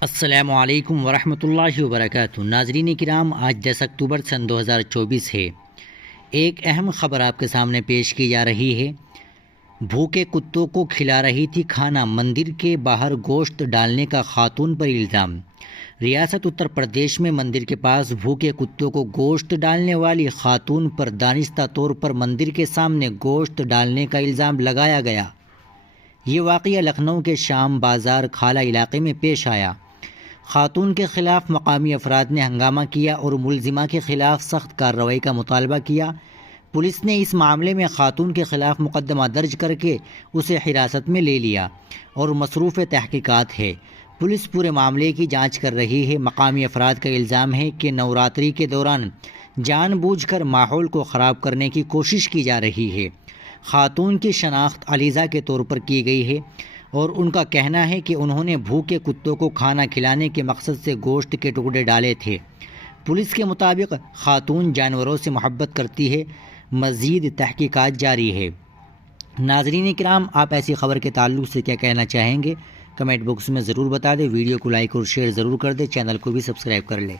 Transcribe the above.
السلام علیکم ورحمۃ اللہ وبرکاتہ۔ ناظرین کرام، آج 10 اکتوبر سن 2024 ہے۔ ایک اہم خبر آپ کے سامنے پیش کی جا رہی ہے۔ بھوکے کتوں کو کھلا رہی تھی کھانا، مندر کے باہر گوشت ڈالنے کا خاتون پر الزام۔ ریاست اتر پردیش میں مندر کے پاس بھوکے کتوں کو گوشت ڈالنے والی خاتون پر دانستہ طور پر مندر کے سامنے گوشت ڈالنے کا الزام لگایا گیا۔ یہ واقعہ لکھنؤ کے شام بازار کھالہ علاقے میں پیش آیا۔ خاتون کے خلاف مقامی افراد نے ہنگامہ کیا اور ملزمہ کے خلاف سخت کارروائی کا مطالبہ کیا۔ پولیس نے اس معاملے میں خاتون کے خلاف مقدمہ درج کر کے اسے حراست میں لے لیا اور مصروف تحقیقات ہے۔ پولیس پورے معاملے کی جانچ کر رہی ہے۔ مقامی افراد کا الزام ہے کہ نوراتری کے دوران جان بوجھ کر ماحول کو خراب کرنے کی کوشش کی جا رہی ہے۔ خاتون کی شناخت علیزہ کے طور پر کی گئی ہے اور ان کا کہنا ہے کہ انہوں نے بھوکے کتوں کو کھانا کھلانے کے مقصد سے گوشت کے ٹکڑے ڈالے تھے۔ پولیس کے مطابق خاتون جانوروں سے محبت کرتی ہے۔ مزید تحقیقات جاری ہے۔ ناظرین کرام، آپ ایسی خبر کے تعلق سے کیا کہنا چاہیں گے؟ کمنٹ باکس میں ضرور بتا دیں۔ ویڈیو کو لائک اور شیئر ضرور کر دیں۔ چینل کو بھی سبسکرائب کر لیں۔